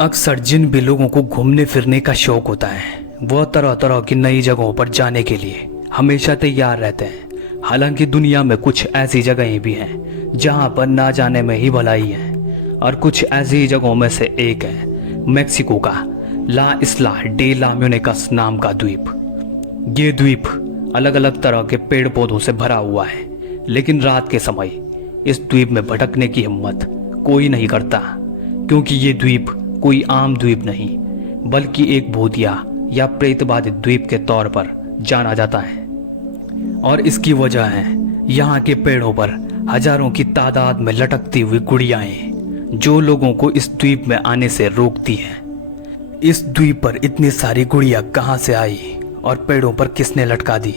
अक्सर जिन भी लोगों को घूमने फिरने का शौक होता है वह तरह तरह की नई जगहों पर जाने के लिए हमेशा तैयार रहते हैं। हालांकि दुनिया में कुछ ऐसी जगहें भी हैं जहां पर ना जाने में ही भलाई है, और कुछ ऐसी जगहों में से एक है मेक्सिको का ला इस्ला डे ला म्यूनिकस नाम का द्वीप। ये द्वीप अलग अलग तरह के पेड़ पौधों से भरा हुआ है, लेकिन रात के समय इस द्वीप में भटकने की हिम्मत कोई नहीं करता, क्योंकि ये द्वीप कोई आम द्वीप नहीं बल्कि एक भूतिया या प्रेतबाधित द्वीप के तौर पर जाना जाता है। और इसकी वजह है यहाँ के पेड़ों पर हजारों की तादाद में लटकती हुई गुड़ियाएं जो लोगों को इस द्वीप में आने से रोकती हैं। इस द्वीप पर इतनी सारी गुड़िया कहाँ से आई और पेड़ों पर किसने लटका दी,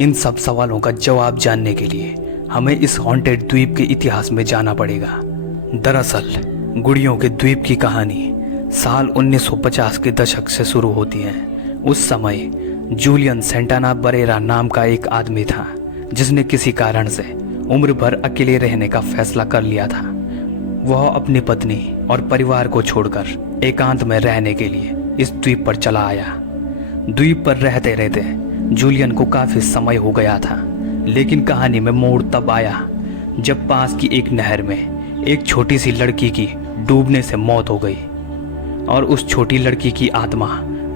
इन सब सवालों का जवाब जानने के लिए हमें इस हॉन्टेड द्वीप के इतिहास में जाना पड़ेगा। दरअसल गुड़ियों के द्वीप की कहानी साल 1950 के दशक से शुरू होती है। उस समय जूलियन सेंटाना बरेरा नाम का एक आदमी था जिसने किसी कारण से उम्र भर अकेले रहने का फैसला कर लिया था। वह अपनी पत्नी और परिवार को छोड़कर एकांत में रहने के लिए इस द्वीप पर चला आया। द्वीप पर रहते रहते जूलियन को काफी समय हो गया था, लेकिन कहानी में मोड़ तब आया जब पास की एक नहर में एक छोटी सी लड़की की डूबने से मौत हो गई, और उस छोटी लड़की की आत्मा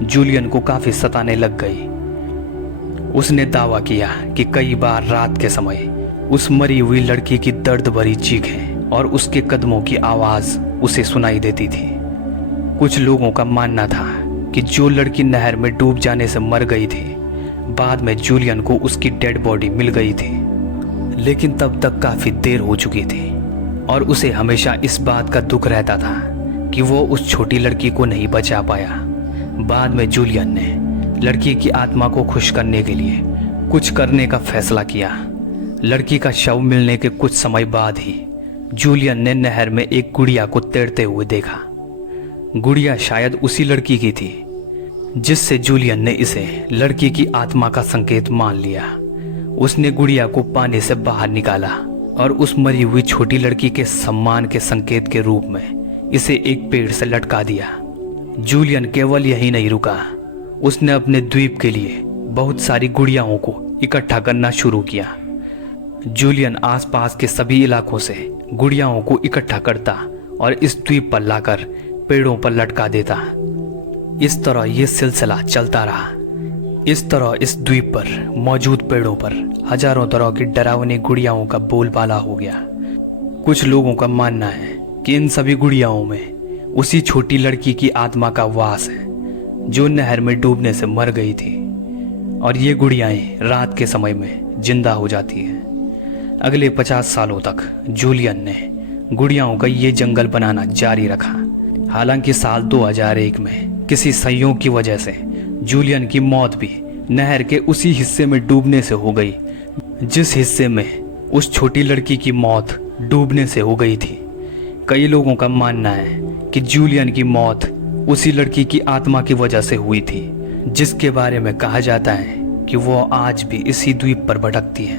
जूलियन को काफी सताने लग गई। उसने दावा किया कि कई बार रात के समय उस मरी हुई लड़की की दर्द भरी चीखें और उसके कदमों की आवाज उसे सुनाई देती थी। कुछ लोगों का मानना था कि जो लड़की नहर में डूब जाने से मर गई थी, बाद में जूलियन को उसकी डेड बॉडी मिल गई थी, लेकिन तब तक काफी देर हो चुकी थी और उसे हमेशा इस बात का दुख रहता था कि वो उस छोटी लड़की को नहीं बचा पाया। बाद में जूलियन ने लड़की की आत्मा को खुश करने के लिए कुछ करने का फैसला किया। लड़की का शव मिलने के कुछ समय बाद ही जूलियन ने नहर में एक गुड़िया को तैरते हुए देखा। गुड़िया शायद उसी लड़की की थी, जिससे जूलियन ने इसे लड़की की आत्मा का संकेत मान लिया। उसने गुड़िया को पानी से बाहर निकाला और उस मरी हुई छोटी लड़की के सम्मान के संकेत के रूप में इसे एक पेड़ से लटका दिया। जूलियन केवल यही नहीं रुका, उसने अपने द्वीप के लिए बहुत सारी गुड़ियाओं को इकट्ठा करना शुरू किया। जूलियन आसपास के सभी इलाकों से गुड़ियाओं को इकट्ठा करता और इस द्वीप पर लाकर पेड़ों पर लटका देता। इस तरह यह सिलसिला चलता रहा। इस तरह इस द्वीप पर मौजूद पेड़ों पर हजारों तरह की डरावनी गुड़ियाओं का बोलबाला हो गया। कुछ लोगों का मानना है कि इन सभी गुड़ियाओं में उसी छोटी लड़की की आत्मा का वास है जो नहर में डूबने से मर गई थी, और ये गुड़ियाएं रात के समय में जिंदा हो जाती हैं। अगले 50 सालों तक जूलियन ने गुड़ियाओं का ये जंगल बनाना जारी रखा। हालांकि साल 2001 में किसी संयोग की वजह से जूलियन की मौत भी नहर के उसी हिस्से में डूबने से हो गई जिस हिस्से में उस छोटी लड़की की मौत डूबने से हो गई थी। कई लोगों का मानना है कि जूलियन की मौत उसी लड़की की आत्मा की वजह से हुई थी, जिसके बारे में कहा जाता है कि वो आज भी इसी द्वीप पर भटकती है।